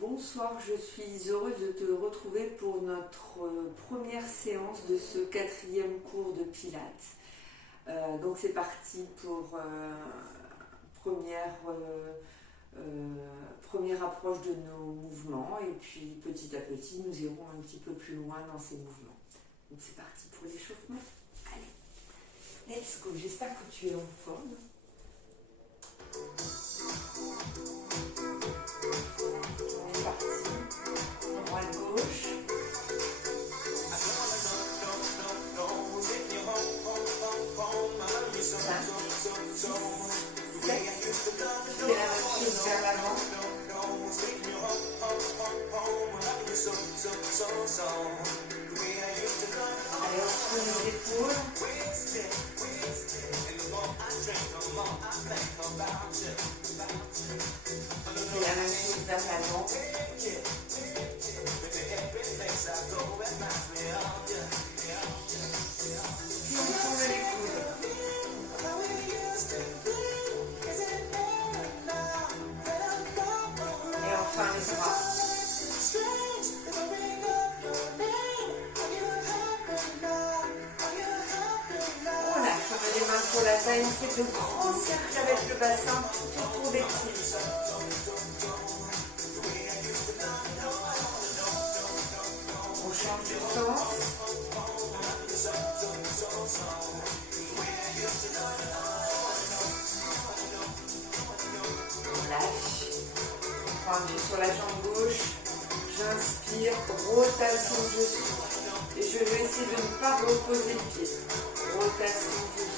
Bonsoir, je suis heureuse de te retrouver pour notre première séance de ce 4e cours de Pilates. Donc c'est parti pour première approche de nos mouvements et puis petit à petit nous irons un petit peu plus loin dans ces mouvements. Donc c'est parti pour l'échauffement. Allez, let's go, j'espère que tu es en forme. On est parti, droite gauche. 5, 6, 7. Je fais la même chose vers l'avant. Allez, on tourne les épaules. On fait la même chose vers l'avant. Puis on tourne les coudes. Et enfin les bras. Voilà, je mets les mains sur la taille, on fait de grands cercles avec le bassin tout autour des pieds. On change de sens. On lâche. Enfin, sur la jambe gauche, j'inspire, rotation, je souffle. Et je vais essayer de ne pas reposer le pied. Rotation, je souffle.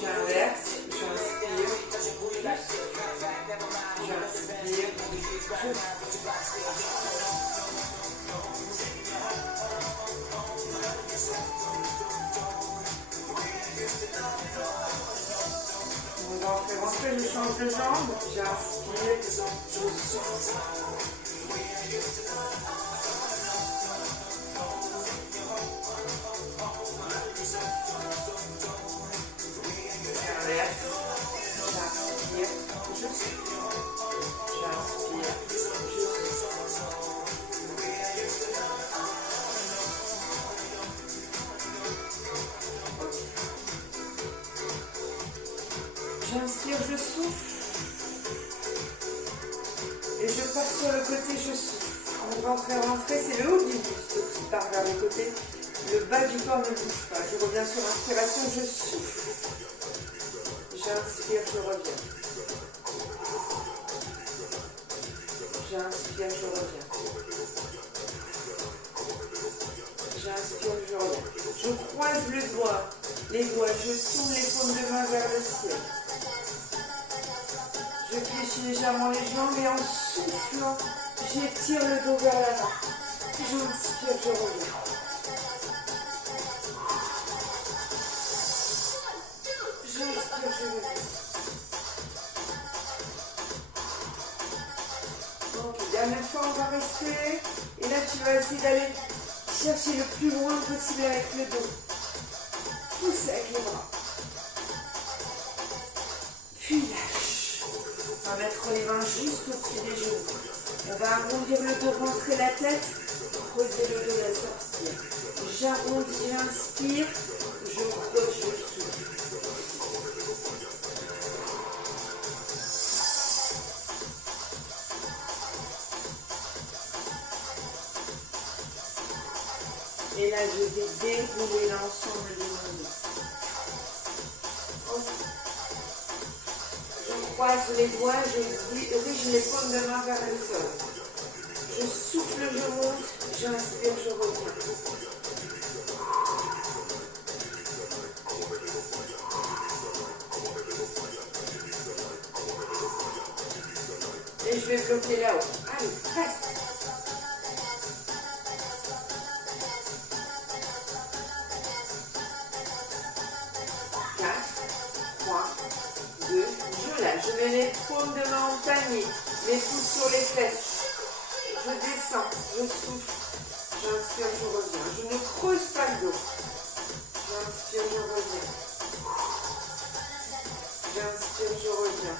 J'inverse, j'inspire, j'inspire, on va en faire rentrer, je change de jambe, j'inspire, je souffle. J'inverse, j'inspire, je souffle. J'inspire, je souffle. J'inspire, je souffle. Et je pars sur le côté, je souffle. On va rentrer, c'est le haut du buste qui part vers le côté. Le bas du corps ne bouge pas. Je reviens sur l'inspiration, je souffle. J'inspire, je reviens. J'inspire, je reviens. J'inspire, je reviens. Je croise les doigts, je tourne les paumes de main vers le ciel. Je fléchis légèrement les jambes et en soufflant, j'étire le dos vers l'avant. J'inspire, je reviens. J'inspire, je reviens. Donc, dernière fois, on va rester. Et là, tu vas essayer d'aller chercher le plus loin possible avec le dos. Pousse avec les bras. Puis lâche. On va mettre les mains juste au-dessus des genoux. On va arrondir le dos, rentrer la tête, creuser le dos, la sortir. J'arrondis, j'inspire, je creuse, je souffle. Et là, je vais dérouler l'ensemble de mon dos. Je croise les doigts, je dirige les paumes de main vers le sol. Je souffle, je monte, j'inspire, je reviens. Et je vais bloquer là-haut. Allez, reste. 3, 2, je lâche. Je mets les paumes de main en panier, les pouces sur les fesses. Je descends, je souffle. J'inspire, je reviens. Je ne creuse pas le dos. J'inspire, je reviens. J'inspire, je reviens.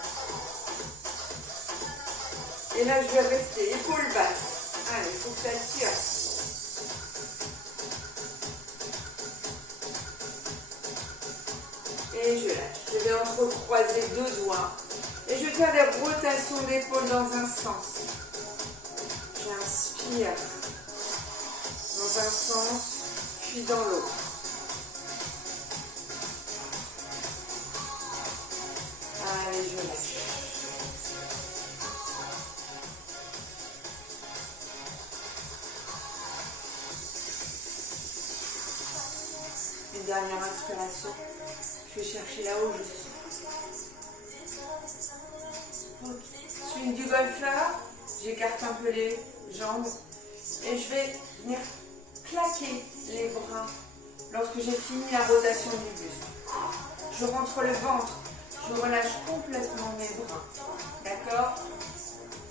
Et là, je vais rester épaules basses. Allez, il faut que ça tire. Et je lâche. Je vais entrecroiser deux doigts. Et je vais faire des rotations d'épaule dans un sens. J'inspire dans un sens, puis dans l'autre. Allez, je lâche. Une dernière inspiration. Je vais chercher là-haut, je suis. Je suis une du golfeur. J'écarte un peu les jambes. Et je vais venir claquer les bras lorsque j'ai fini la rotation du buste. Je rentre le ventre. Je relâche complètement mes bras. D'accord?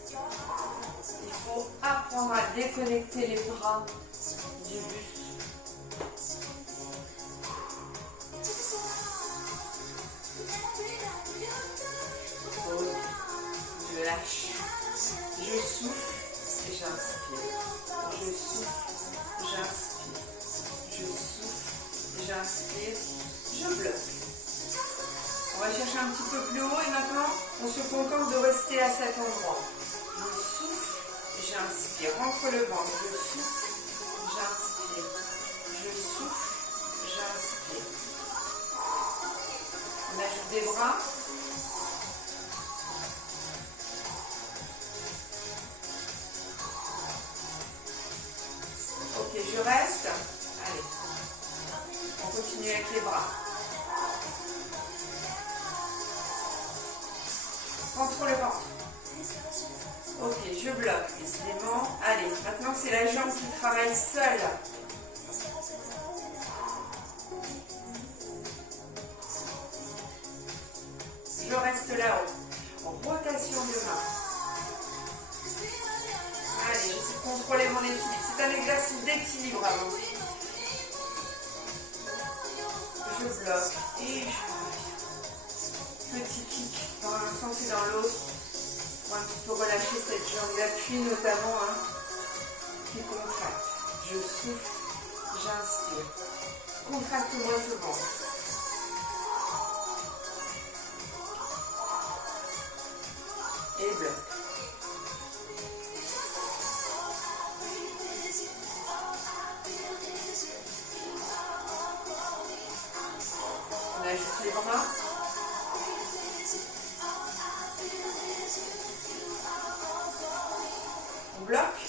Il faut apprendre à déconnecter les bras du buste. Je lâche. Je souffle et j'inspire. Je souffle, j'inspire. Je souffle, j'inspire. Je bloque. On va chercher un petit peu plus haut et maintenant on se contente de rester à cet endroit. Je souffle, j'inspire. Entre le ventre. Je souffle, j'inspire. Je souffle, j'inspire. On ajoute des bras. Ok, je reste. Allez. On continue avec les bras. Contre le ventre. Ok, je bloque. Décidément. Allez, maintenant c'est la jambe qui travaille seule. Je reste là-haut. En rotation de main. Allez, j'essaie de contrôler mon équilibre. C'est un exercice d'équilibre avant. Je bloque et je reviens. Petit kick dans un sens et dans l'autre. Pour un petit peu relâcher cette jambe d'appui notamment qui contracte. Je souffle, j'inspire. Contracte-moi ce ventre. Et bloque. On ajoute les bras. On bloque.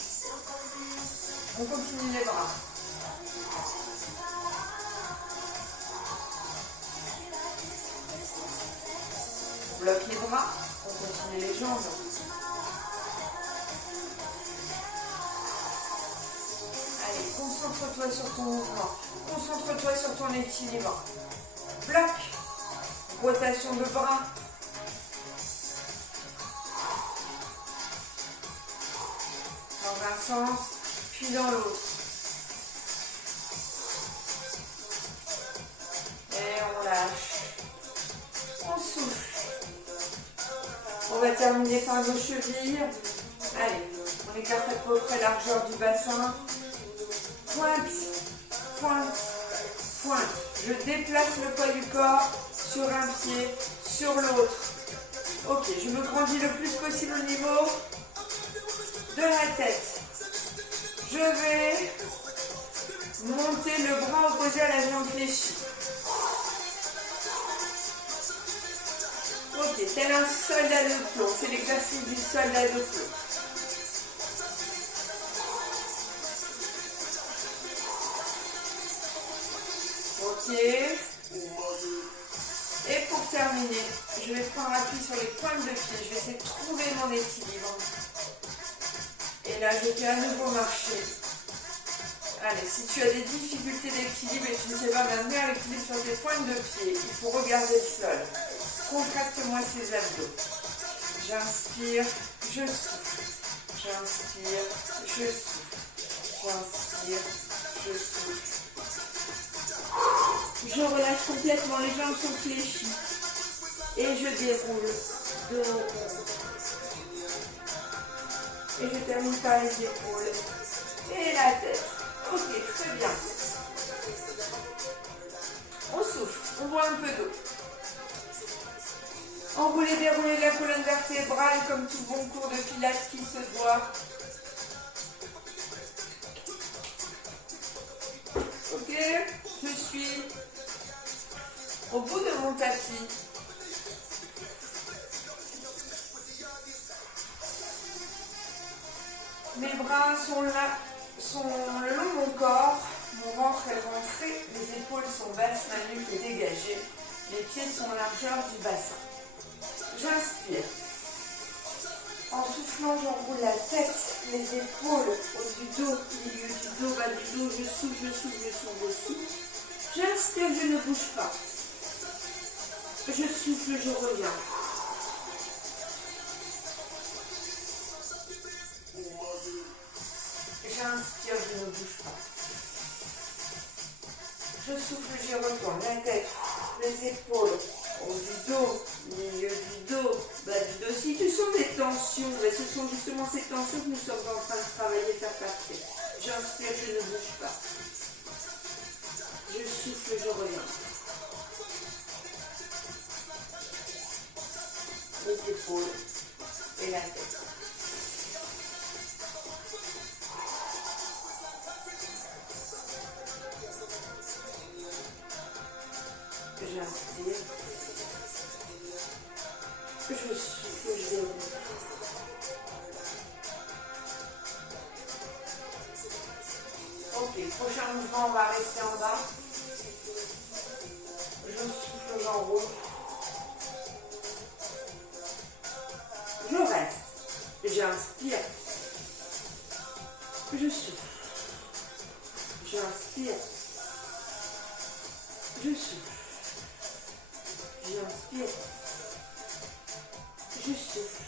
On continue les bras. On bloque les bras. On continue les jambes. Allez, concentre-toi sur ton mouvement. Concentre-toi sur ton équilibre. Bloc. Rotation de bras. Dans un sens, puis dans l'autre. Et on lâche. On souffle. On va terminer par nos chevilles. Allez, on écarte à peu près largeur du bassin. Pointe, pointe, pointe. Je déplace le poids du corps sur un pied, sur l'autre. Ok, je me grandis le plus possible au niveau de la tête. Je vais monter le bras opposé à la jambe fléchie. Ok, tel un soldat de plomb. C'est l'exercice du soldat de plomb. Ok. Et pour terminer, je vais prendre appui sur les pointes de pied. Je vais essayer de trouver mon équilibre. Et là, je vais à nouveau marcher. Allez, si tu as des difficultés d'équilibre et tu ne sais pas maintenir l'équilibre sur tes pointes de pied, il faut regarder le sol. Contracte-moi ces abdos. J'inspire, je souffle. J'inspire, je souffle. J'inspire, je souffle. Je relâche complètement, les jambes sont fléchies. Et je déroule dos au rond. Et je termine par les épaules et la tête. Ok, très bien. On souffle, on boit un peu d'eau. Enrouler, dérouler la colonne vertébrale comme tout bon cours de pilates qui se doit. Ok, je suis au bout de mon tapis. Mes bras sont là, sont le long de mon corps, mon ventre est rentré, les épaules sont basses, ma nuque est dégagée, les pieds sont largeur du bassin. J'inspire. En soufflant, j'enroule la tête, les épaules, haut du dos, milieu du dos, bas du dos, je souffle, je souffle, je souffle, je souffle. J'inspire, je ne bouge pas. Je souffle, je reviens. J'inspire, je ne bouge pas. Je souffle, j'y retourne. La tête, les épaules, haut du dos, milieu du dos, bas du dos. Si tu sens des tensions, ce sont justement ces tensions que nous sommes en train de travailler, faire partir. J'inspire, je ne bouge pas. Je souffle, je reviens. Les épaules et la tête. J'inspire, je souffle, je déroule. Ok, prochain mouvement, on va rester en bas. Je souffle, j'enroule. Je reste. J'inspire. Je souffle. J'inspire. Je souffle. J'inspire. Je souffle.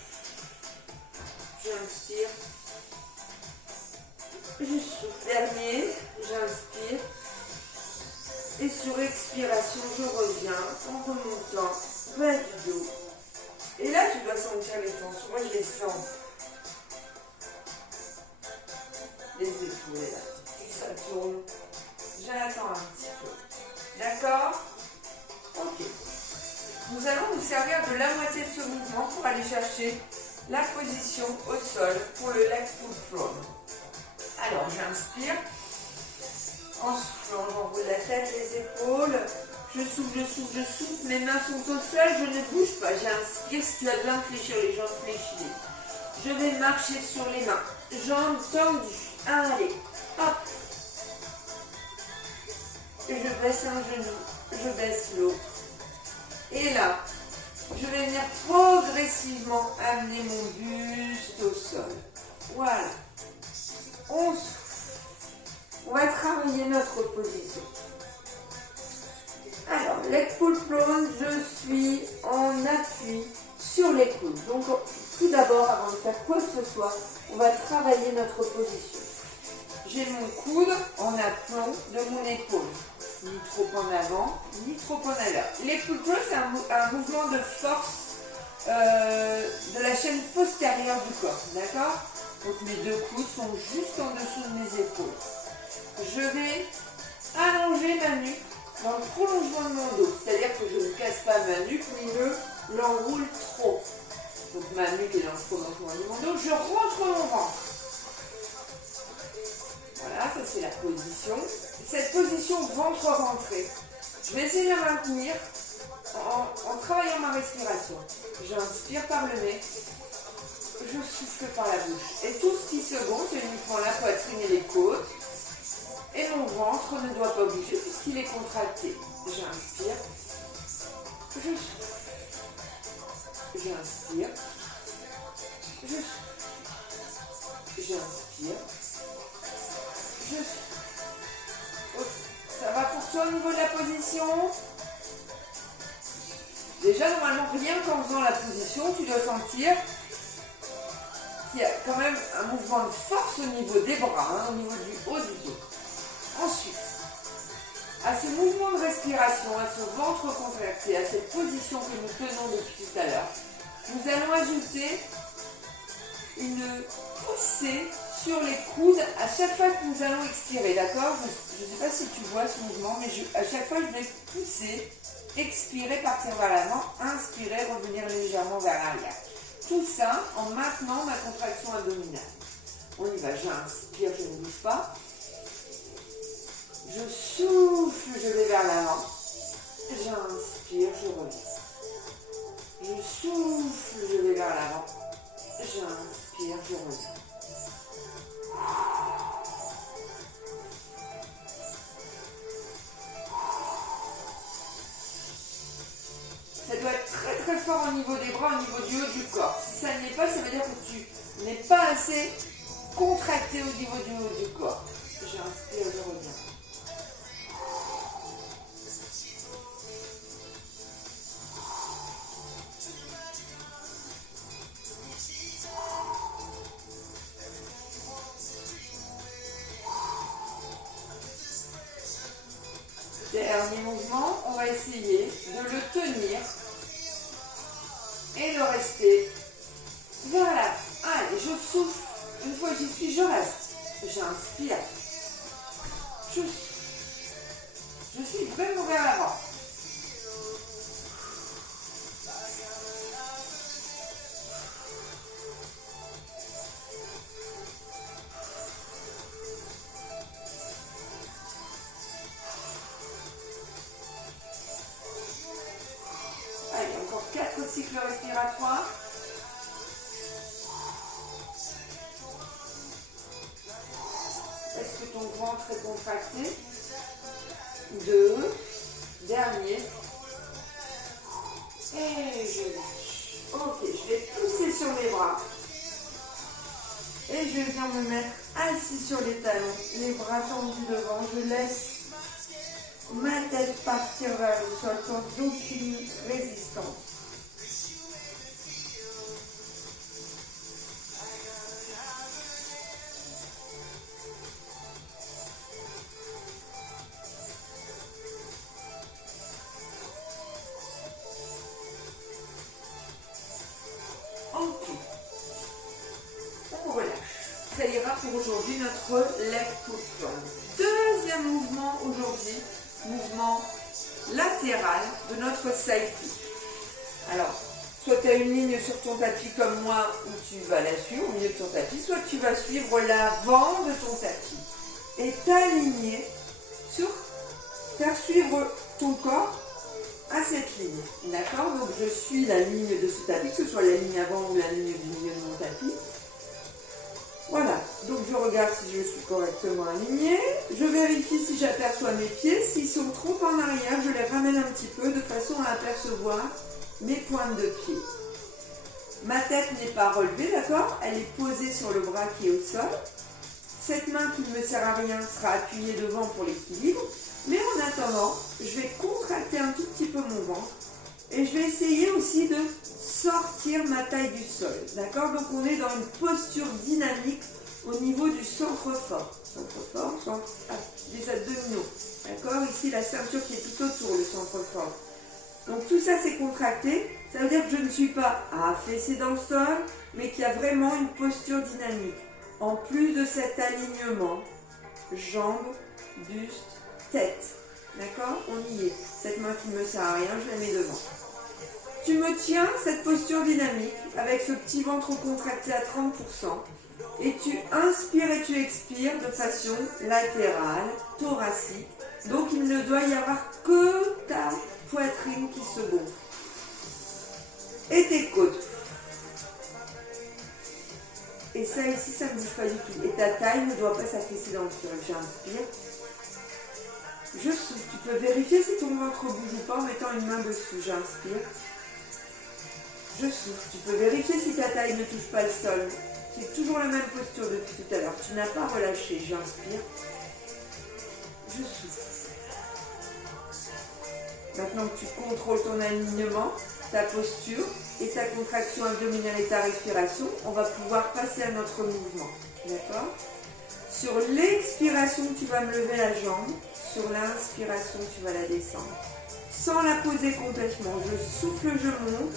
J'inspire. Je souffle. Dernier. J'inspire. Et sur expiration, je reviens en remontant bas du dos. Et là, tu dois sentir les tensions. Moi, je les sens. Les épaules, là. Et ça tourne. J'attends un petit peu. D'accord? Ok. Nous allons nous servir de la moitié de ce mouvement pour aller chercher la position au sol pour le leg pull prone. Alors, j'inspire. En soufflant, j'enroule la tête, les épaules. Je souffle, je souffle, je souffle. Mes mains sont au sol, je ne bouge pas. J'inspire. Si tu as besoin de fléchir les jambes, fléchis-les. Je vais marcher sur les mains. Jambes tendues. Allez, hop. Et je baisse un genou. Je baisse l'autre. Et là, je vais venir progressivement amener mon buste au sol. Voilà. On souffle. On va travailler notre position. Alors, leg pull prone, je suis en appui sur les coudes. Donc, tout d'abord, avant de faire quoi que ce soit, on va travailler notre position. J'ai mon coude en aplomb de mon épaule. Ni trop en avant, ni trop en arrière. Leg pull prone, c'est un mouvement de force de la chaîne postérieure du corps. D'accord? Donc, mes deux coudes sont juste en dessous de mes épaules. Je vais allonger ma nuque dans le prolongement de mon dos. C'est-à-dire que je ne casse pas ma nuque, ni ne l'enroule trop. Donc ma nuque est dans le prolongement de mon dos. Je rentre mon ventre. Voilà, ça c'est la position. Cette position ventre rentré. Je vais essayer de la maintenir en travaillant ma respiration. J'inspire par le nez. Je souffle par la bouche. Et tout ce qui se gonfle, c'est uniquement la poitrine et les côtes. Et mon ventre ne doit pas bouger puisqu'il est contracté. J'inspire. Je souffle. J'inspire. Je souffle. J'inspire. Je souffle. Ça va pour toi au niveau de la position? Déjà, normalement, rien qu'en faisant la position, tu dois sentir qu'il y a quand même un mouvement de force au niveau des bras, hein, au niveau du haut du dos. Ensuite, à ce mouvement de respiration, à ce ventre contracté, à cette position que nous tenons depuis tout à l'heure, nous allons ajouter une poussée sur les coudes à chaque fois que nous allons expirer, d'accord? Je ne sais pas si tu vois ce mouvement, mais à chaque fois je vais pousser, expirer, partir vers l'avant, inspirer, revenir légèrement vers l'arrière. Tout ça en maintenant ma contraction abdominale. On y va, j'inspire, je ne bouge pas. Je souffle, je vais vers l'avant. J'inspire, je reviens. Je souffle, je vais vers l'avant. J'inspire, je reviens. Ça doit être très très fort au niveau des bras, au niveau du haut du corps. Si ça ne l'est pas, ça veut dire que tu n'es pas assez contracté au niveau du haut du corps. J'inspire, je reviens. Dernier mouvement, on va essayer de le tenir et de rester vers là. Allez, je souffle. Une fois que j'y suis, je reste. J'inspire. Je suis vraiment vers l'avant. Allez, encore 4 cycles respiratoires. Est-ce que ton ventre est contracté? 2. Dernier. Et je lâche. Ok, je vais pousser sur les bras. Et je viens me mettre assis sur les talons, les bras tendus devant. Je laisse ma tête partir vers le sol sans aucune résistance. Ok. On relâche. Ça ira pour aujourd'hui notre leg pull down. Deuxième mouvement aujourd'hui, mouvement latéral de notre side kick. Alors, soit tu as une ligne sur ton tapis comme moi où tu vas la suivre au milieu de ton tapis, soit tu vas suivre l'avant de ton tapis et t'aligner sur faire suivre ton corps à cette ligne. D'accord? Donc je suis la ligne de ce tapis, que ce soit la ligne avant ou la ligne du milieu de mon tapis. Voilà, donc je regarde si je suis correctement alignée, je vérifie si j'aperçois mes pieds, s'ils sont trop en arrière, je les ramène un petit peu de façon à apercevoir mes pointes de pied. Ma tête n'est pas relevée, d'accord? Elle est posée sur le bras qui est au sol. Cette main qui ne me sert à rien sera appuyée devant pour l'équilibre, mais en attendant, je vais contracter un tout petit peu mon ventre et je vais essayer aussi de sortir ma taille du sol, d'accord? Donc on est dans une posture dynamique au niveau du centre fort, centre des abdominaux, d'accord? Ici la ceinture qui est tout autour, le centre fort. Donc tout ça c'est contracté, ça veut dire que je ne suis pas affaissée dans le sol, mais qu'il y a vraiment une posture dynamique. En plus de cet alignement, jambes, buste, tête, d'accord? On y est. Cette main qui ne me sert à rien, je la mets devant. Tu me tiens cette posture dynamique avec ce petit ventre contracté à 30% et tu inspires et tu expires de façon latérale, thoracique. Donc il ne doit y avoir que ta poitrine qui se gonfle et tes côtes. Et ça ici, ça ne bouge pas du tout. Et ta taille ne doit pas s'affaisser dans le sol. J'inspire. Je souffle. Tu peux vérifier si ton ventre bouge ou pas en mettant une main dessus. J'inspire. Je souffle. Tu peux vérifier si ta taille ne touche pas le sol. C'est toujours la même posture depuis tout à l'heure. Tu n'as pas relâché. J'inspire. Je souffle. Maintenant que tu contrôles ton alignement, ta posture et ta contraction abdominale et ta respiration, on va pouvoir passer à notre mouvement. D'accord? Sur l'expiration, tu vas me lever la jambe. Sur l'inspiration, tu vas la descendre. Sans la poser complètement. Je souffle, je monte.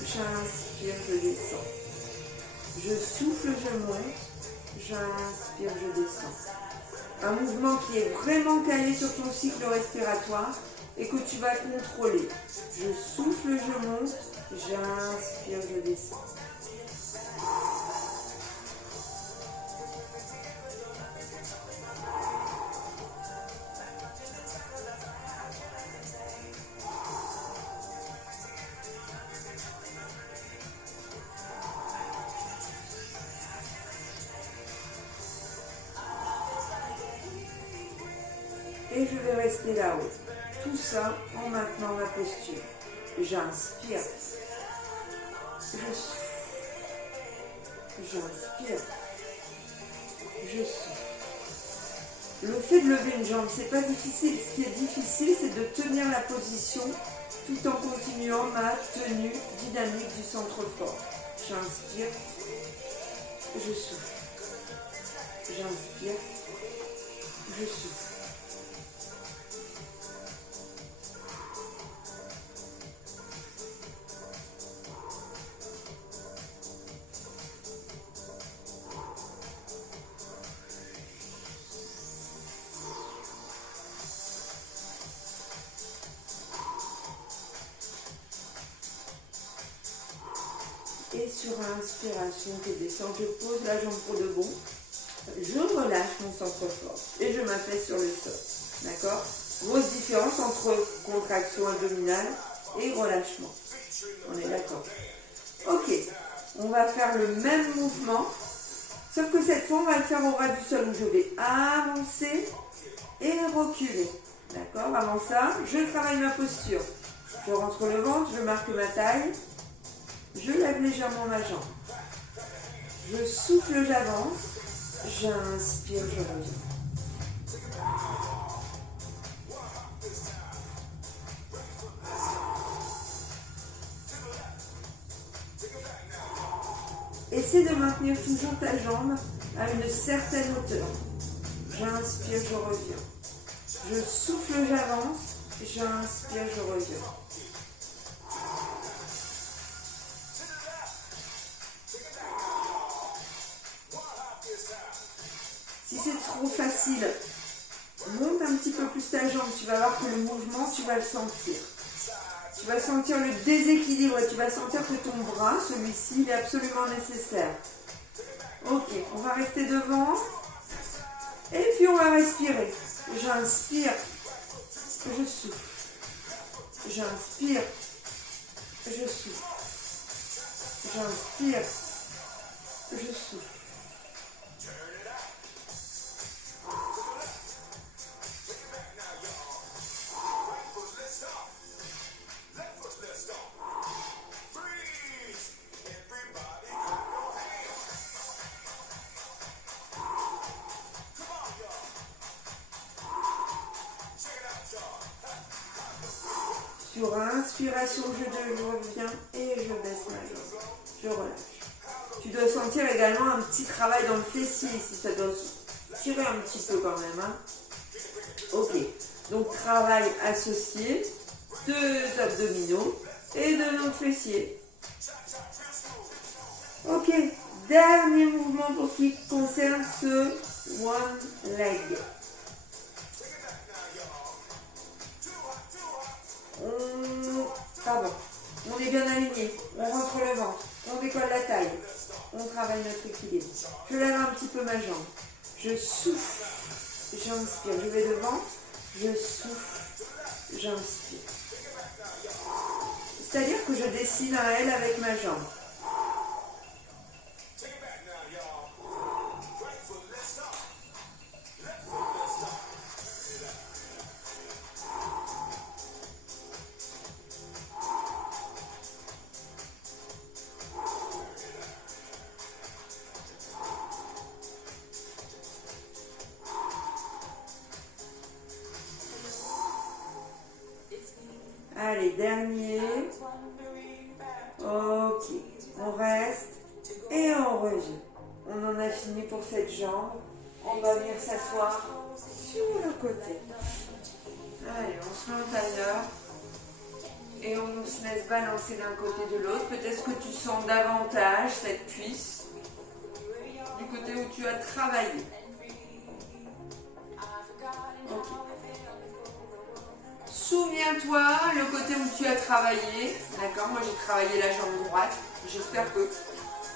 J'inspire, je descends. Je souffle, je monte. J'inspire, je descends. Un mouvement qui est vraiment calé sur ton cycle respiratoire et que tu vas contrôler. Je souffle, je monte. J'inspire, je descends. Et je vais rester là-haut. Tout ça en maintenant ma posture. J'inspire. Je souffle. J'inspire. Je souffle. Le fait de lever une jambe, c'est pas difficile. Ce qui est difficile, c'est de tenir la position tout en continuant ma tenue dynamique du centre fort. J'inspire. Je souffle. J'inspire. Je souffle. Et sur inspiration, je descends, je pose la jambe pour de bon. Je relâche mon centre fort et je m'affaisse sur le sol. D'accord? Grosse différence entre contraction abdominale et relâchement. On est d'accord? Ok, on va faire le même mouvement, sauf que cette fois, on va le faire au ras du sol où je vais avancer et reculer. D'accord? Avant ça, je travaille ma posture. Je rentre le ventre, je marque ma taille. Je lève légèrement ma jambe. Je souffle, j'avance. J'inspire, je reviens. Essaie de maintenir toujours ta jambe à une certaine hauteur. J'inspire, je reviens. Je souffle, j'avance. J'inspire, je reviens. Si c'est trop facile, monte un petit peu plus ta jambe. Tu vas voir que le mouvement, tu vas le sentir. Tu vas sentir le déséquilibre et tu vas sentir que ton bras, celui-ci, il est absolument nécessaire. Ok, on va rester devant. Et puis on va respirer. J'inspire, je souffle. J'inspire, je souffle. J'inspire, je souffle. Sur inspiration, je reviens et je baisse ma jambe. Je relâche. Tu dois sentir également un petit travail dans le fessier ici. Ça doit tirer un petit peu quand même. Hein. Ok. Donc travail associé de abdominaux et de nos fessiers. Ok. Dernier mouvement pour ce qui concerne ce one leg. On est bien aligné, on rentre le ventre, on décolle la taille, on travaille notre équilibre. Je lève un petit peu ma jambe, je souffle, j'inspire, je vais devant, je souffle, j'inspire. C'est-à-dire que je dessine un L avec ma jambe. Allez, dernier. on revient. On en a fini pour cette jambe. On va venir s'asseoir sur le côté. Allez, on se met au tailleur. Et on se laisse balancer d'un côté de l'autre. Peut-être que tu sens davantage cette cuisse du côté où tu as travaillé. Ok. Souviens-toi le côté où tu as travaillé. D'accord, moi j'ai travaillé la jambe droite. J'espère que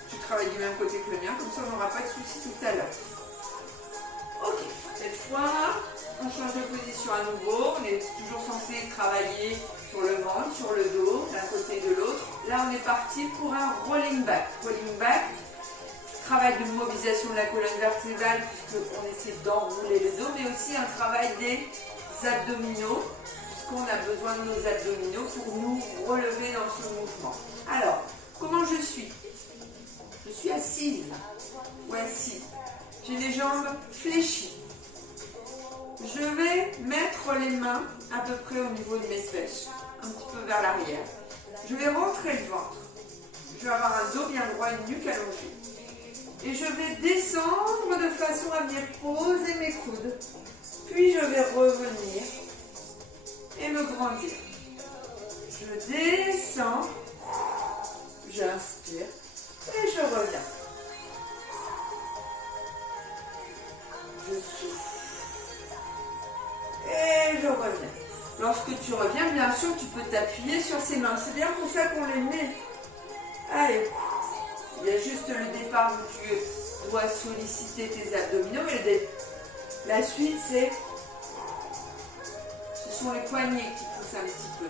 tu travailles du même côté que le mien. Comme ça, on n'aura pas de soucis tout à l'heure. Ok, cette fois, on change de position à nouveau. On est toujours censé travailler sur le ventre, sur le dos, d'un côté et de l'autre. Là, on est parti pour un rolling back. Rolling back, travail de mobilisation de la colonne vertébrale, puisqu'on essaie d'enrouler le dos, mais aussi un travail des abdominaux, puisqu'on a besoin de nos abdominaux pour nous relever dans ce mouvement. Alors, comment je suis? Je suis assise ou assis. J'ai les jambes fléchies. Je vais mettre les mains à peu près au niveau de mes fesses, un petit peu vers l'arrière. Je vais rentrer le ventre. Je vais avoir un dos bien droit, une nuque allongée. Et je vais descendre de façon à venir poser mes coudes. Puis je vais revenir et me grandir. Je descends, j'inspire et je reviens. Je souffle. Et je reviens. Lorsque tu reviens, bien sûr, tu peux t'appuyer sur ces mains. C'est bien pour ça qu'on les met. Allez. Il y a juste le départ où tu dois solliciter tes abdominaux. Et la suite, ce sont les poignets qui poussent un petit peu.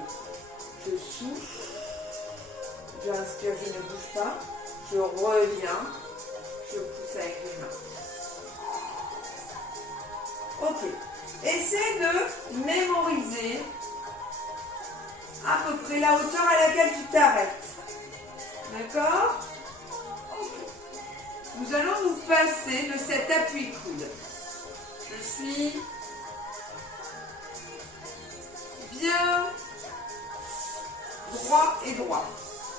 Je souffle. J'inspire, je ne bouge pas. Je reviens. Je pousse avec les mains. Ok. Essaie de mémoriser à peu près la hauteur à laquelle tu t'arrêtes. D'accord? Okay. Nous allons nous passer de cet appui-coude. Je suis bien droit et droit.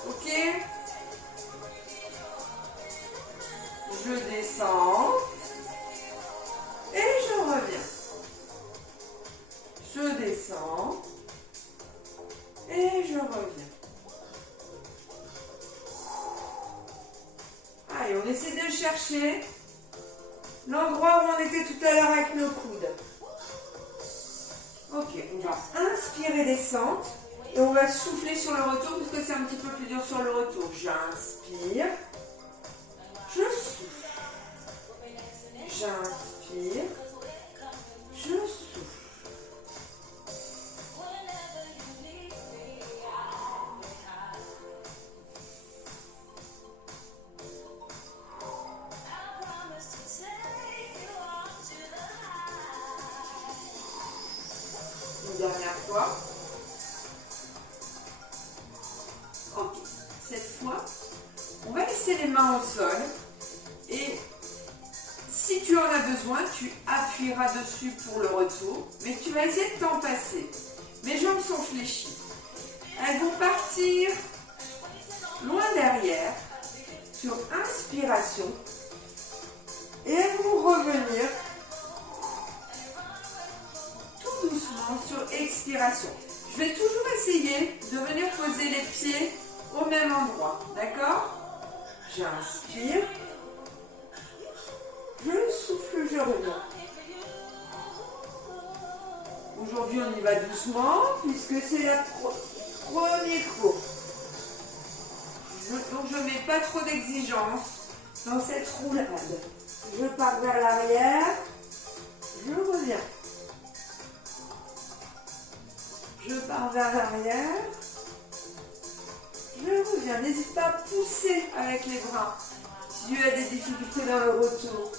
Ok? Je descends et je reviens. Je descends et je reviens. Allez, on essaie de chercher l'endroit où on était tout à l'heure avec nos coudes. Ok, on va inspirer descente et on va souffler sur le retour parce que c'est un petit peu plus dur sur le retour. J'inspire, je souffle. J'inspire, je souffle. Dernière fois. Ok. Cette fois, on va laisser les mains au sol et si tu en as besoin, tu appuieras dessus pour le retour, mais tu vas essayer de t'en passer. Mes jambes sont fléchies. Elles vont partir loin derrière sur inspiration et elles vont revenir doucement sur expiration. Je vais toujours essayer de venir poser les pieds au même endroit. D'accord? J'inspire. Je souffle, je reviens. Aujourd'hui, on y va doucement puisque c'est la premier cours. Donc, je ne mets pas trop d'exigence dans cette roulade. Je pars vers l'arrière. Je reviens. Je pars vers l'arrière. Je reviens. N'hésite pas à pousser avec les bras si tu as des difficultés dans le retour.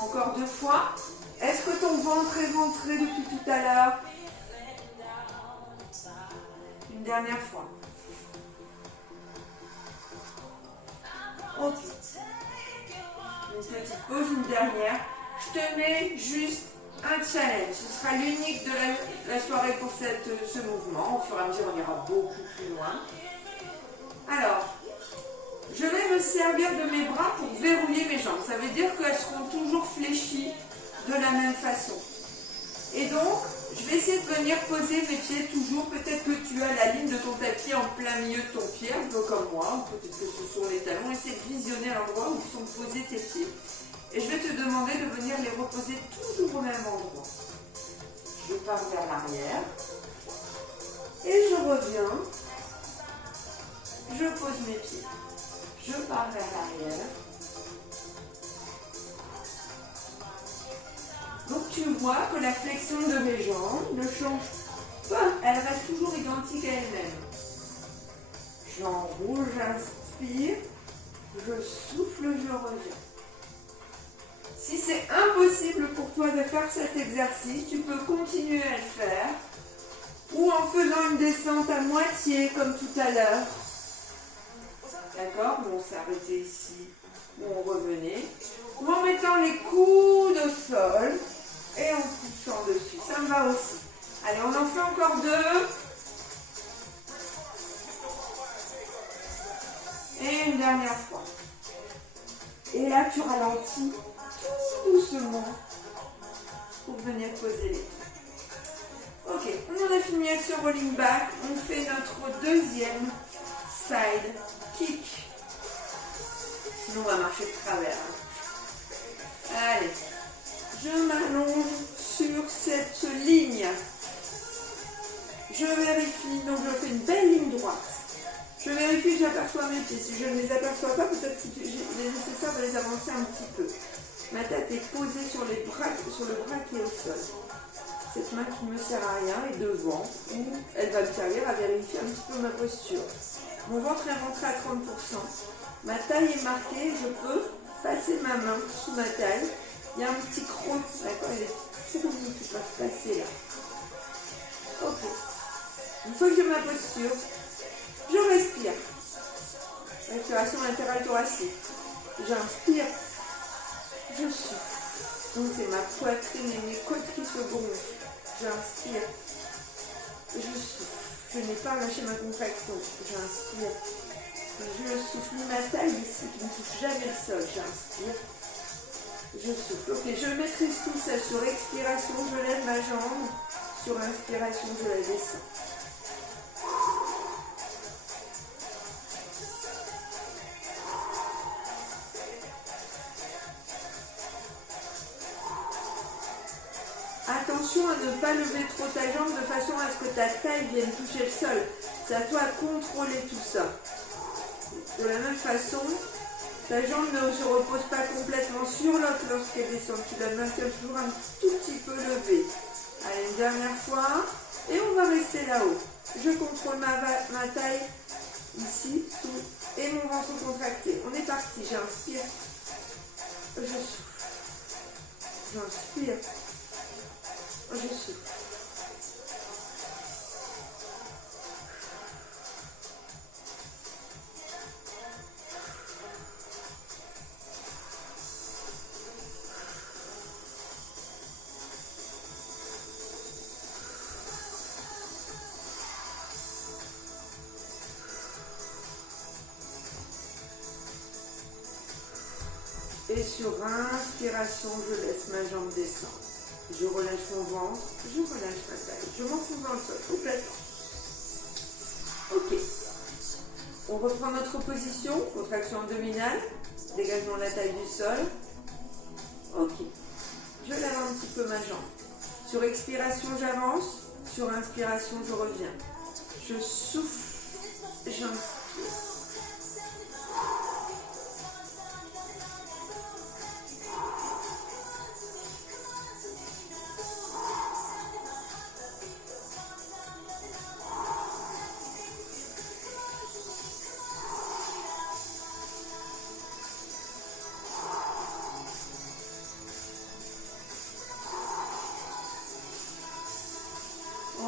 Encore 2 fois. Est-ce que ton ventre est ventré depuis tout à l'heure? Une dernière fois. Ok. Une petite pause, une dernière. Je te mets juste un challenge. Ce sera l'unique de la soirée pour ce mouvement. Au fur et à mesure, on ira beaucoup plus loin. Alors, je vais me servir de mes bras pour verrouiller mes jambes. Ça veut dire qu'elles seront toujours fléchies de la même façon. Et donc, je vais essayer de venir poser mes pieds toujours. Peut-être que tu as la ligne de ton tapis en plein milieu de ton pied, un peu comme moi. Peut-être que ce sont les talons. Essaie de visionner l'endroit où sont posés tes pieds. Et je vais te demander de venir les reposer toujours au même endroit. Je pars vers l'arrière. Et je reviens. Je pose mes pieds. Je pars vers l'arrière. Donc tu vois que la flexion de mes jambes ne change pas. Elle reste toujours identique à elle-même. J'enroule, j'inspire. Je souffle, je reviens. Si c'est impossible pour toi de faire cet exercice, tu peux continuer à le faire. Ou en faisant une descente à moitié comme tout à l'heure. D'accord? On s'arrêtait ici, ou on revenait. Ou en mettant les coudes au sol et en poussant dessus. Ça me va aussi. Allez, on en fait encore 2. Et une dernière fois. Et là, tu ralentis tout doucement pour venir poser les pieds. Ok, on en a fini avec ce rolling back. On fait notre deuxième side kick. Sinon, on va marcher de travers. Allez, je m'allonge sur cette ligne. Je vérifie, donc je fais une belle ligne droite. Je vérifie que j'aperçois mes pieds. Si je ne les aperçois pas, peut-être qu'il est nécessaire de les avancer un petit peu. Ma tête est posée sur le bras qui est au sol. Cette main qui ne me sert à rien est devant, où elle va me servir à vérifier un petit peu ma posture. Mon ventre est rentré à 30%. Ma taille est marquée, je peux passer ma main sous ma taille. Il y a un petit creux, d'accord, il y a des petites fourmis qui peuvent passer là. Ok. Une fois que j'ai ma posture, je respire. Respiration latérale thoracique. J'inspire, je souffle. Donc c'est ma poitrine et mes côtes qui se gonflent. J'inspire, je souffle. Je n'ai pas lâché ma contraction. J'inspire, je souffle. Ma taille ici qui ne touche jamais le sol. J'inspire, je souffle. Ok, je maîtrise tout ça. Sur expiration, je lève ma jambe. Sur inspiration, je la descends. Attention à ne pas lever trop ta jambe de façon à ce que ta taille vienne toucher le sol. C'est à toi de contrôler tout ça. De la même façon, ta jambe ne se repose pas complètement sur l'autre lorsqu'elle descend. Tu la maintiens toujours un tout petit peu levée. Allez, une dernière fois. Et on va rester là-haut. Je contrôle ma taille ici, sous, et mon ventre contracté. On est parti. J'inspire. Je souffle. J'inspire. Je souffle. Et sur inspiration, je laisse ma jambe descendre. Je relâche mon ventre, je relâche ma taille. Je m'enfonce dans le sol complètement. Ok. On reprend notre position, contraction abdominale, dégagement de la taille du sol. Ok. Je lève un petit peu ma jambe. Sur expiration, j'avance. Sur inspiration, je reviens. Je souffle, j'inspire.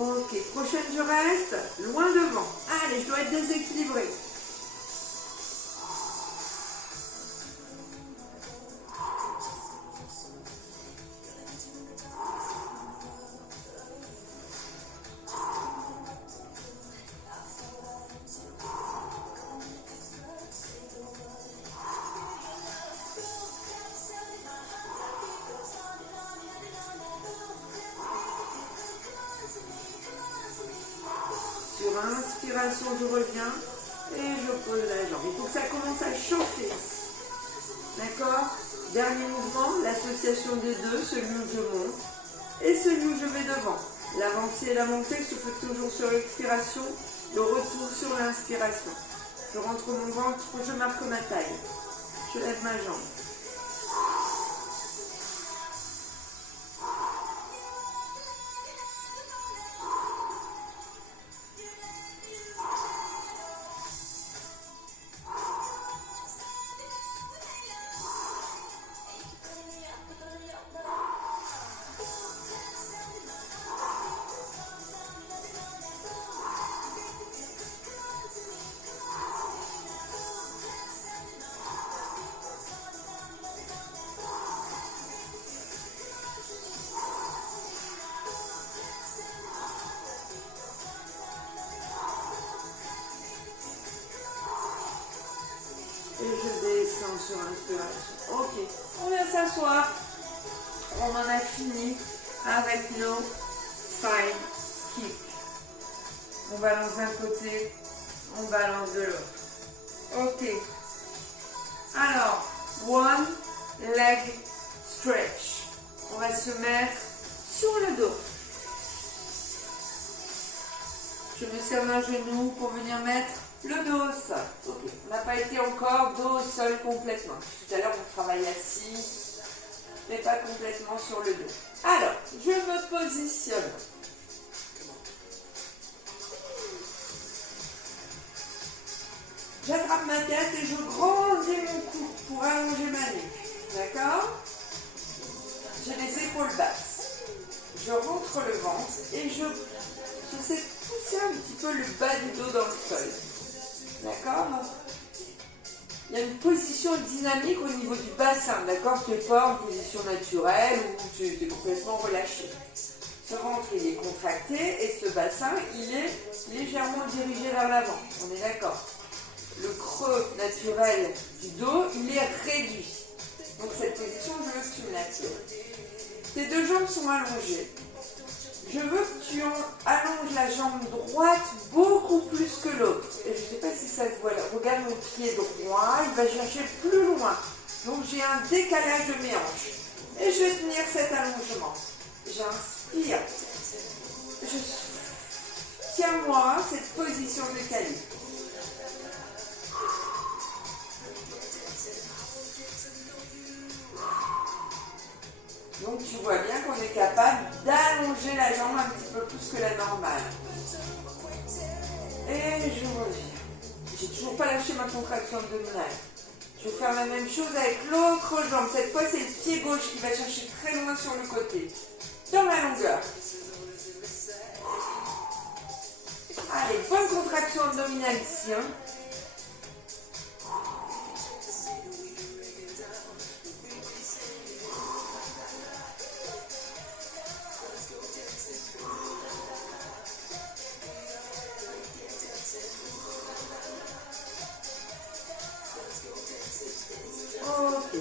Ok, prochaine je reste, loin devant. Allez, je dois être déséquilibrée. inspiration, je reviens et je pose la jambe. Il faut que ça commence à chauffer. D'accord? Dernier mouvement, l'association des deux, celui où je monte et celui où je vais devant. L'avancée et la montée se fait toujours sur l'expiration, le retour sur l'inspiration. Je rentre mon ventre, je marque ma taille. Je lève ma jambe. Et je descends sur l'inspiration. Ok, on vient s'asseoir. On en a fini avec nos side kicks. On balance d'un côté, on balance de l'autre. Ok. Alors, one leg stretch. On va se mettre sur le dos. Je me serre d'un genou pour venir mettre le dos au sol. Ok. On n'a pas été encore dos au sol complètement. Tout à l'heure, on travaille assis, mais pas complètement sur le dos. Alors, je me positionne. J'attrape ma tête et je grandis mon cou pour allonger ma nuque. D'accord? J'ai les épaules basses. Je rentre le ventre et je sais pousser un petit peu le bas du dos dans le sol. D'accord? Il y a une position dynamique au niveau du bassin. D'accord? Tu n'es pas en position naturelle ou tu es complètement relâché. Ce ventre, il est contracté et ce bassin, il est légèrement dirigé vers l'avant. On est d'accord? Le creux naturel du dos, il est réduit. Donc cette position, je veux que tu me la tires. Tes deux jambes sont allongées. Je veux que tu allonges la jambe droite beaucoup plus que l'autre. Et je ne sais pas si ça se voit là. Regarde mon pied droit, il va chercher plus loin. Donc j'ai un décalage de mes hanches. Et je vais tenir cet allongement. J'inspire. Tiens-moi cette position décalée. Donc tu vois bien qu'on est capable d'allonger la jambe un petit peu plus que la normale. Et je reviens. J'ai toujours pas lâché ma contraction abdominale. Je vais faire la même chose avec l'autre jambe. Cette fois, c'est le pied gauche qui va chercher très loin sur le côté. Dans la longueur. Allez, bonne contraction abdominale ici. Hein. Ok,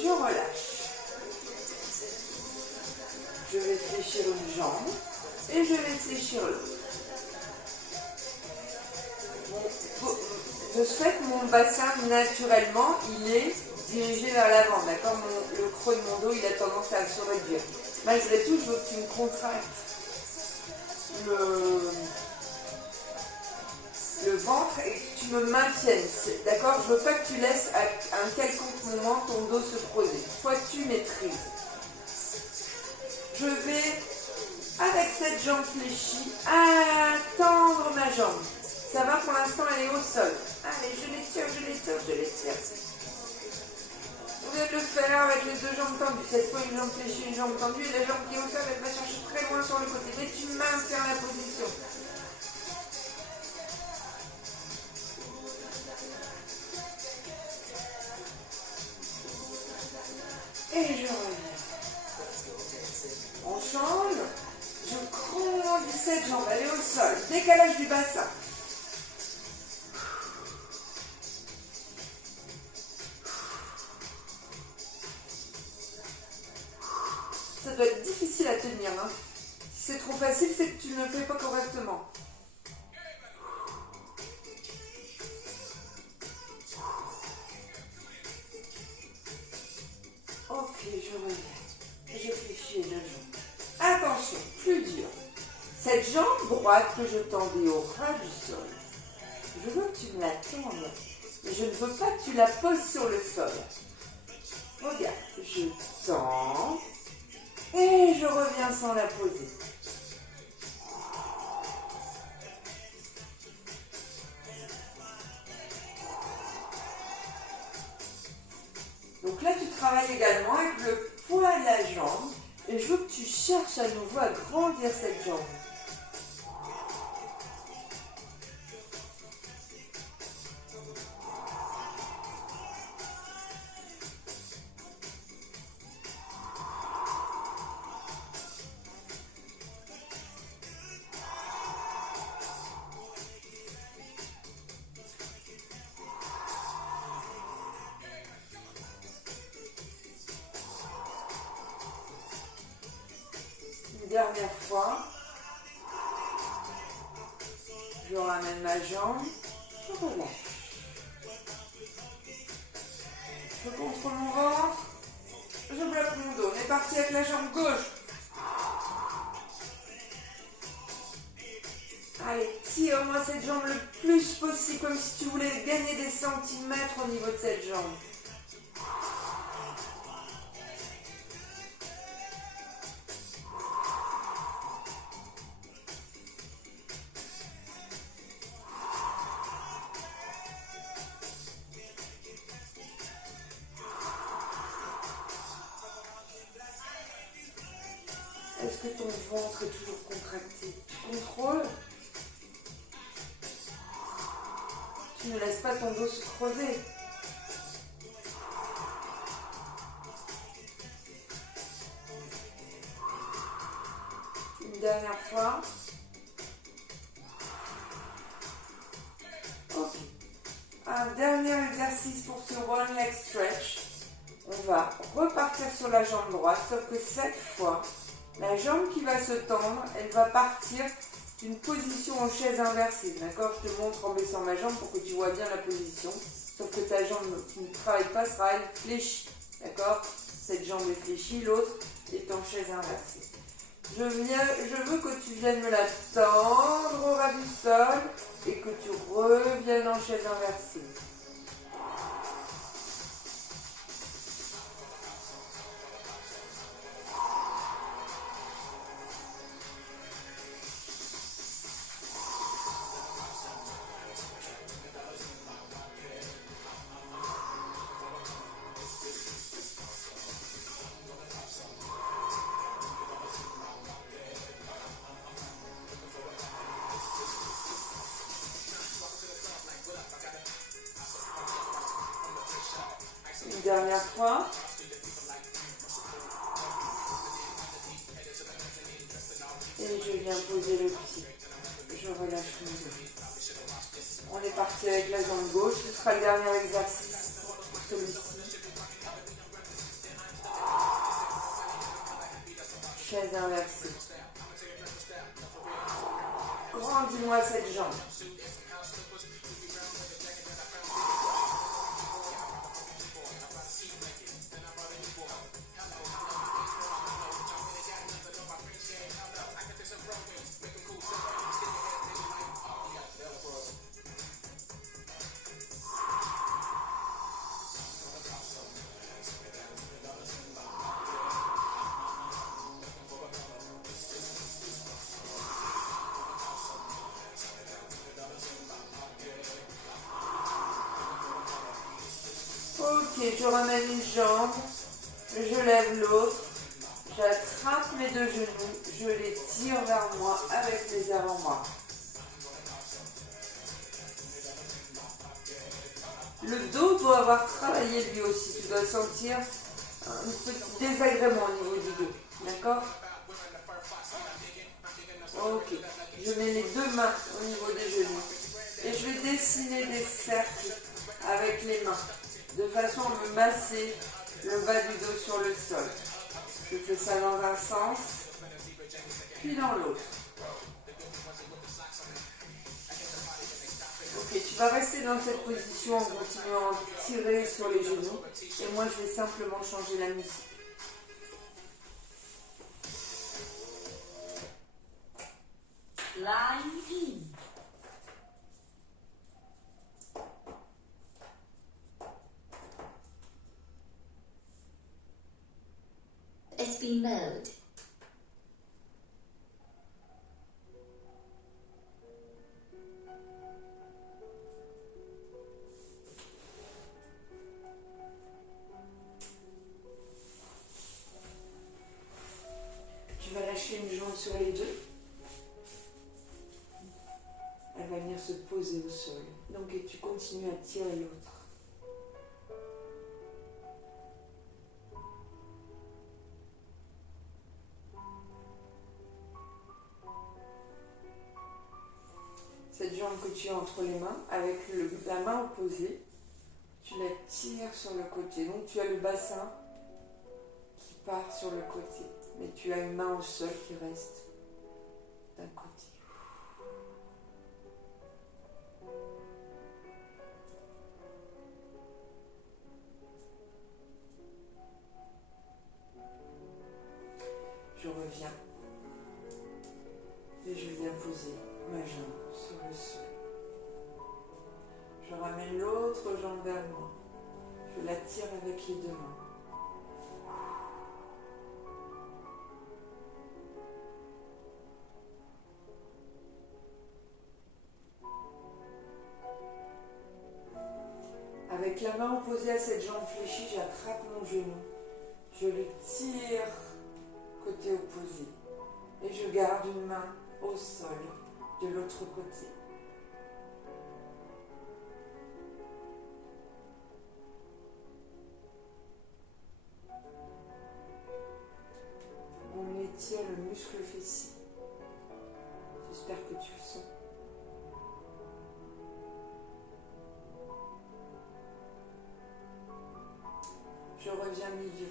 je relâche. Je vais fléchir une jambe et je vais fléchir l'autre. De ce fait, mon bassin, naturellement, il est dirigé vers l'avant. D'accord? Le creux de mon dos, il a tendance à se réduire. Malgré tout, je veux que tu me contractes le ventre et que tu me maintiennes. D'accord? Je ne veux pas que tu laisses à un quelconque moment ton dos se creuser. Il faut que tu maîtrises. Je vais, avec cette jambe fléchie, tendre ma jambe. Ça va pour l'instant, elle est au sol. Allez, je l'étire, je l'étire, je l'étire. On vient de le faire avec les deux jambes tendues. Cette fois, une jambe fléchie, une jambe tendue. Et la jambe qui est au sol, elle va chercher très loin sur le côté. Mais tu maintiens la position. Et je reviens. On change. Je grandis cette jambe. Elle est au sol. Décalage du bassin. Ça doit être difficile à tenir. Hein. Si c'est trop facile, c'est que tu ne le fais pas correctement. je reviens. Je fléchis les deux jambes. Attention, plus dur. Cette jambe droite que je tendais au ras du sol, je veux que tu me la tendes, mais je ne veux pas que tu la poses sur le sol. Regarde, je tends et je reviens sans la poser. Donc là, tu travailles également avec le poids de la jambe et je veux que tu cherches à nouveau à grandir cette jambe. Dernière fois, je ramène ma jambe, je relâche. Je contrôle mon ventre, je bloque mon dos. On est parti avec la jambe gauche. Allez, tire-moi cette jambe le plus possible, comme si tu voulais gagner des centimètres au niveau de cette jambe. Est-ce que ton ventre est toujours contracté? Tu contrôles? Tu ne laisses pas ton dos se creuser. Une dernière fois. Ok. Un dernier exercice pour ce one leg stretch. On va repartir sur la jambe droite, sauf que cette fois, la jambe qui va se tendre, elle va partir d'une position en chaise inversée. D'accord? Je te montre en baissant ma jambe pour que tu vois bien la position. Sauf que ta jambe qui ne travaille pas sera elle fléchie. D'accord? Cette jambe est fléchie, l'autre est en chaise inversée. Je veux que tu viennes me la tendre au ras du sol et que tu reviennes en chaise inversée. Une dernière fois. Et je viens poser le pied. Je relâche mon dos. On est parti avec la jambe gauche. Ce sera le dernier exercice pour celui-ci. Chaise inversée. Grandis-moi cette jambe. Ok, je ramène une jambe, je lève l'autre, j'attrape mes deux genoux, je les tire vers moi avec les avant-bras. Le dos doit avoir travaillé lui aussi, tu dois sentir un petit désagrément au niveau du dos, d'accord? Ok, je mets les deux mains au niveau des genoux et je vais dessiner des cercles avec les mains, de façon à me masser le bas du dos sur le sol. Je fais ça dans un sens, puis dans l'autre. Ok, tu vas rester dans cette position en continuant à tirer sur les genoux. Et moi, je vais simplement changer la musique. lying in. SB mode. Tu vas lâcher une jambe sur les deux. Elle va venir se poser au sol. Donc tu continues à tirer l'autre. Cette jambe que tu as entre les mains, avec la main opposée, tu la tires sur le côté. Donc tu as le bassin qui part sur le côté. Mais tu as une main au sol qui reste d'un côté. Je reviens et je viens poser ma jambe sur le sol. Je ramène l'autre jambe vers moi. Je la tire avec les deux mains. Avec la main opposée à cette jambe fléchie, j'attrape mon genou. Je le tire côté opposé. Et je garde une main au sol de l'autre côté. On étire le muscle fessier. J'espère que tu le sens. Je reviens milieu.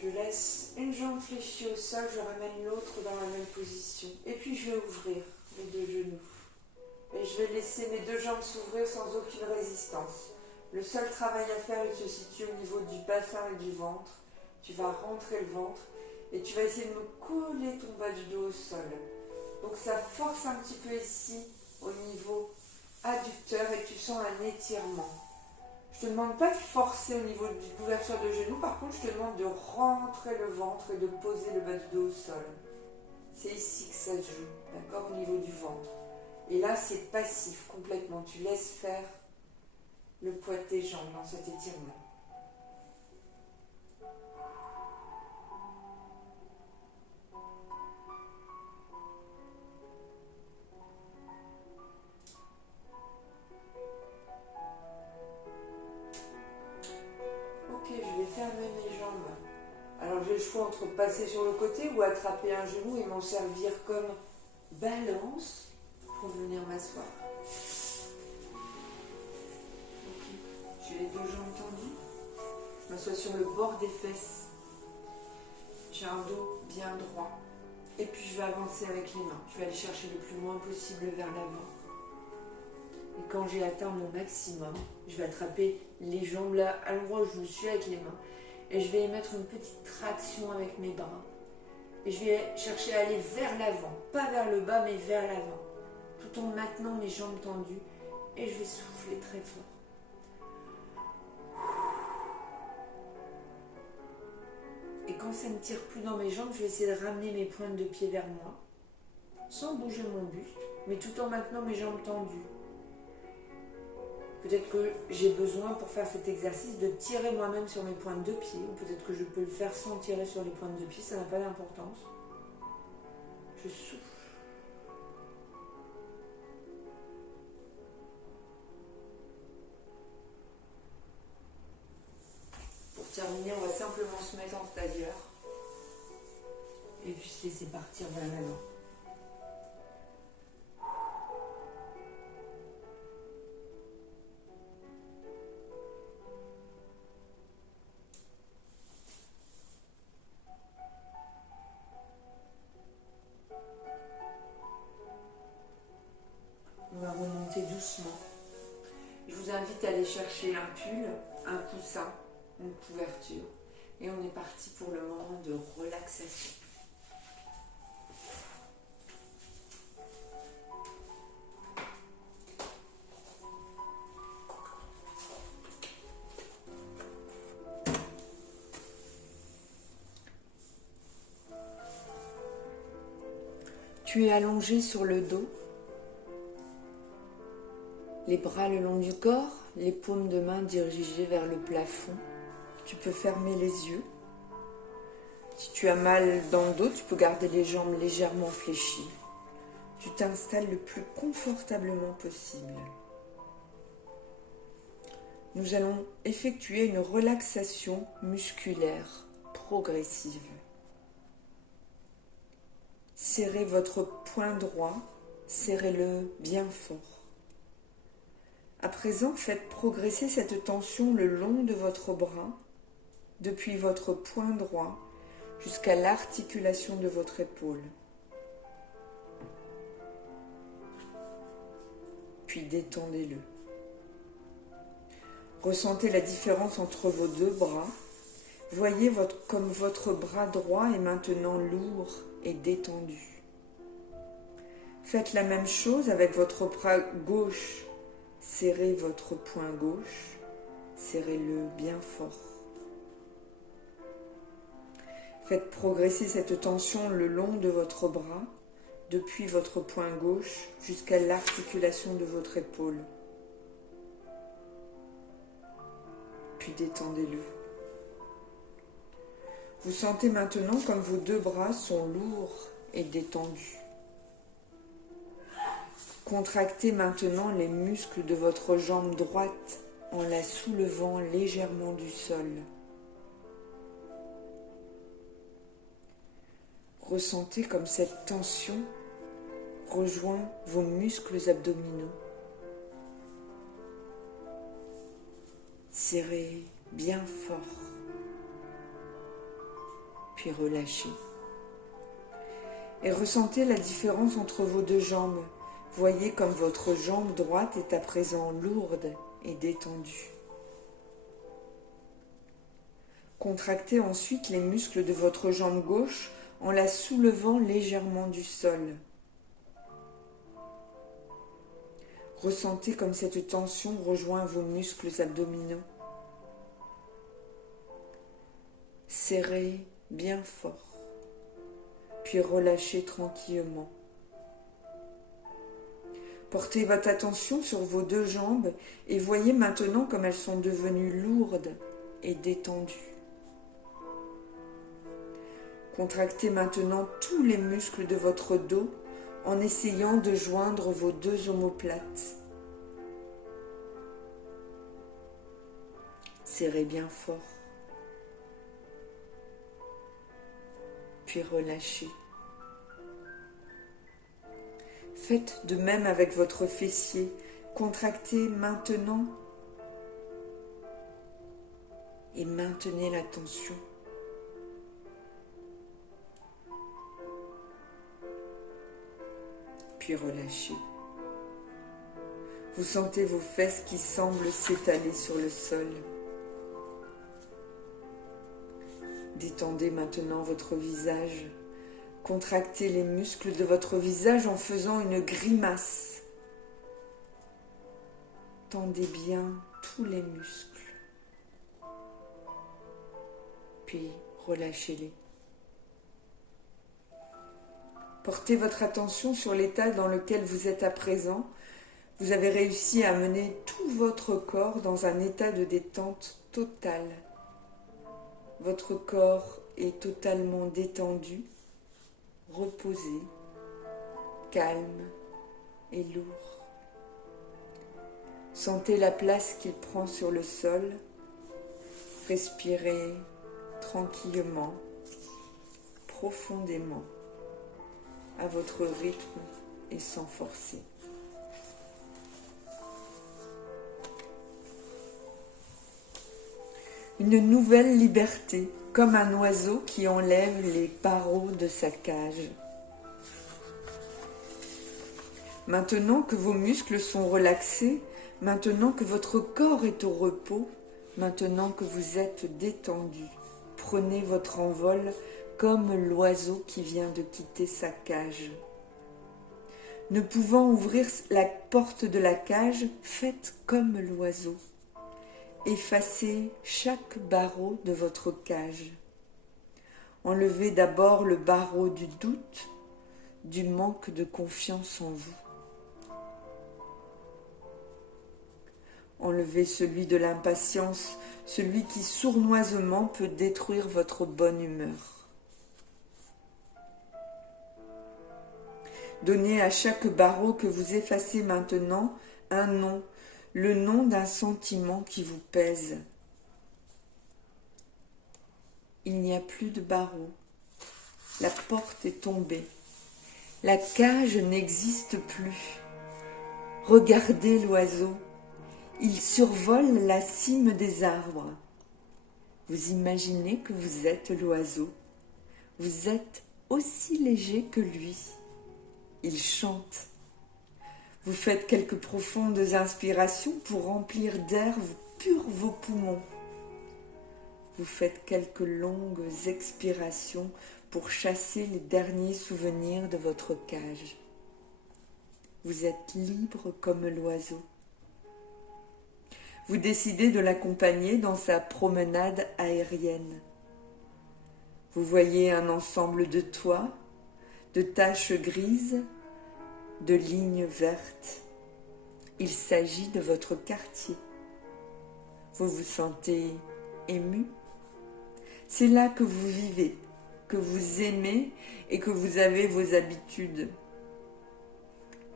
Je laisse une jambe fléchie au sol, je ramène l'autre dans la même position. Et puis je vais ouvrir mes deux genoux. Et je vais laisser mes deux jambes s'ouvrir sans aucune résistance. Le seul travail à faire, il se situe au niveau du bassin et du ventre. Tu vas rentrer le ventre et tu vas essayer de me coller ton bas du dos au sol. Donc ça force un petit peu ici au niveau adducteur et tu sens un étirement. Je ne te demande pas de forcer au niveau de l'ouverture de genou, par contre je te demande de rentrer le ventre et de poser le bas du dos au sol. C'est ici que ça se joue, d'accord, au niveau du ventre. Et là c'est passif complètement, tu laisses faire le poids de tes jambes dans cet étirement. Je vais fermer mes jambes. Alors j'ai le choix entre passer sur le côté ou attraper un genou et m'en servir comme balance pour venir m'asseoir. Ok, j'ai les deux jambes tendues. Je m'assois sur le bord des fesses. J'ai un dos bien droit. Et puis je vais avancer avec les mains. Je vais aller chercher le plus loin possible vers l'avant. Et quand j'ai atteint mon maximum, je vais attraper les jambes là, à l'endroit où je me suis avec les mains. Et je vais y mettre une petite traction avec mes bras. Et je vais chercher à aller vers l'avant. Pas vers le bas, mais vers l'avant. Tout en maintenant mes jambes tendues. Et je vais souffler très fort. Et quand ça ne tire plus dans mes jambes, je vais essayer de ramener mes pointes de pied vers moi. Sans bouger mon buste, mais tout en maintenant mes jambes tendues. Peut-être que j'ai besoin pour faire cet exercice de tirer moi-même sur mes pointes de pied, ou peut-être que je peux le faire sans tirer sur les pointes de pied, ça n'a pas d'importance. Je souffle. Pour terminer, on va simplement se mettre en tailleur et puis se laisser partir vers l'avant. On va remonter doucement. Je vous invite à aller chercher un pull, un coussin, une couverture. Et on est parti pour le moment de relaxation. Tu es allongé sur le dos, les bras le long du corps, les paumes de main dirigées vers le plafond. Tu peux fermer les yeux. Si tu as mal dans le dos, tu peux garder les jambes légèrement fléchies. Tu t'installes le plus confortablement possible. Nous allons effectuer une relaxation musculaire progressive. Serrez votre poing droit, serrez-le bien fort. À présent, faites progresser cette tension le long de votre bras, depuis votre poing droit jusqu'à l'articulation de votre épaule. Puis détendez-le. Ressentez la différence entre vos deux bras. Voyez comme votre bras droit est maintenant lourd et détendu. Faites la même chose avec votre bras gauche. Serrez votre poing gauche, serrez-le bien fort. Faites progresser cette tension le long de votre bras, depuis votre poing gauche jusqu'à l'articulation de votre épaule. Puis détendez-le. Vous sentez maintenant comme vos deux bras sont lourds et détendus. Contractez maintenant les muscles de votre jambe droite en la soulevant légèrement du sol. Ressentez comme cette tension rejoint vos muscles abdominaux. Serrez bien fort, puis relâchez. Et ressentez la différence entre vos deux jambes. Voyez comme votre jambe droite est à présent lourde et détendue. Contractez ensuite les muscles de votre jambe gauche en la soulevant légèrement du sol. Ressentez comme cette tension rejoint vos muscles abdominaux. Serrez bien fort, puis relâchez tranquillement. Portez votre attention sur vos deux jambes et voyez maintenant comme elles sont devenues lourdes et détendues. Contractez maintenant tous les muscles de votre dos en essayant de joindre vos deux omoplates. Serrez bien fort, puis relâchez. Faites de même avec votre fessier. Contractez maintenant et maintenez la tension. Puis relâchez. Vous sentez vos fesses qui semblent s'étaler sur le sol. Détendez maintenant votre visage. Contractez les muscles de votre visage en faisant une grimace. Tendez bien tous les muscles. Puis relâchez-les. Portez votre attention sur l'état dans lequel vous êtes à présent. Vous avez réussi à amener tout votre corps dans un état de détente totale. Votre corps est totalement détendu, reposé, calme et lourd. Sentez la place qu'il prend sur le sol. Respirez tranquillement, profondément, à votre rythme et sans forcer. Une nouvelle liberté, comme un oiseau qui enlève les barreaux de sa cage. Maintenant que vos muscles sont relaxés, maintenant que votre corps est au repos, maintenant que vous êtes détendu, prenez votre envol comme l'oiseau qui vient de quitter sa cage. Ne pouvant ouvrir la porte de la cage, faites comme l'oiseau. Effacez chaque barreau de votre cage. Enlevez d'abord le barreau du doute, du manque de confiance en vous. Enlevez celui de l'impatience, celui qui sournoisement peut détruire votre bonne humeur. Donnez à chaque barreau que vous effacez maintenant un nom, le nom d'un sentiment qui vous pèse. Il n'y a plus de barreaux. La porte est tombée. La cage n'existe plus. Regardez l'oiseau. Il survole la cime des arbres. Vous imaginez que vous êtes l'oiseau. Vous êtes aussi léger que lui. Il chante. Vous faites quelques profondes inspirations pour remplir d'air pur vos poumons. Vous faites quelques longues expirations pour chasser les derniers souvenirs de votre cage. Vous êtes libre comme l'oiseau. Vous décidez de l'accompagner dans sa promenade aérienne. Vous voyez un ensemble de toits, de taches grises, de lignes vertes. Il s'agit de votre quartier. Vous vous sentez ému. C'est là que vous vivez, que vous aimez et que vous avez vos habitudes.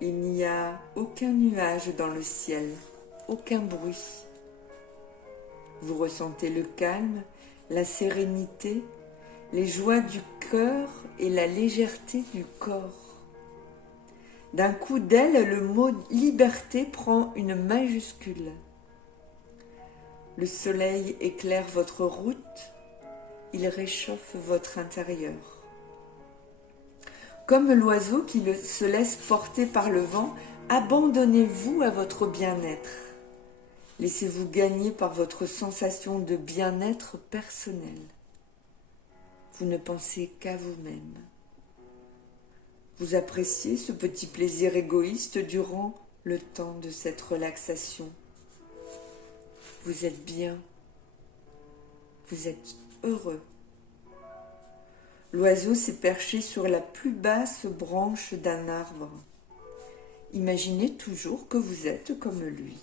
Il n'y a aucun nuage dans le ciel, aucun bruit. Vous ressentez le calme, la sérénité, les joies du cœur et la légèreté du corps. D'un coup d'aile, le mot liberté prend une majuscule. Le soleil éclaire votre route, il réchauffe votre intérieur. Comme l'oiseau qui se laisse porter par le vent, abandonnez-vous à votre bien-être. Laissez-vous gagner par votre sensation de bien-être personnel. Vous ne pensez qu'à vous-même. Vous appréciez ce petit plaisir égoïste durant le temps de cette relaxation. Vous êtes bien. Vous êtes heureux. L'oiseau s'est perché sur la plus basse branche d'un arbre. Imaginez toujours que vous êtes comme lui.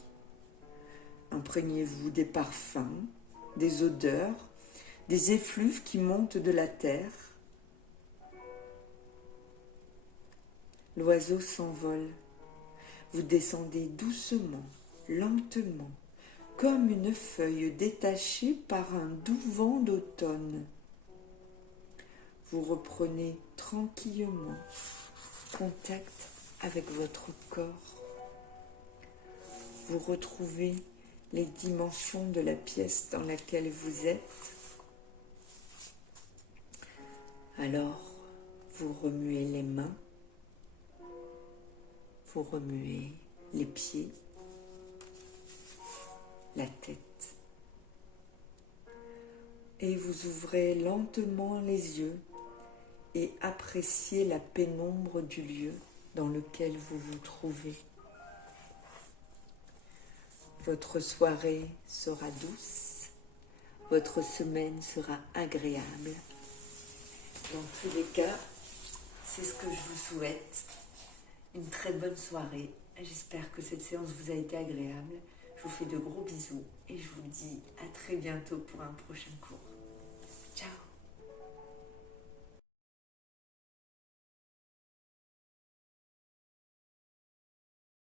Imprégnez-vous des parfums, des odeurs, des effluves qui montent de la terre. L'oiseau s'envole. Vous descendez doucement, lentement, comme une feuille détachée par un doux vent d'automne. Vous reprenez tranquillement contact avec votre corps. Vous retrouvez les dimensions de la pièce dans laquelle vous êtes. Alors, vous remuez les mains, vous remuez les pieds, la tête. Et vous ouvrez lentement les yeux et appréciez la pénombre du lieu dans lequel vous vous trouvez. Votre soirée sera douce, votre semaine sera agréable. Dans tous les cas, c'est ce que je vous souhaite. Une très bonne soirée. J'espère que cette séance vous a été agréable. Je vous fais de gros bisous et je vous dis à très bientôt pour un prochain cours. Ciao!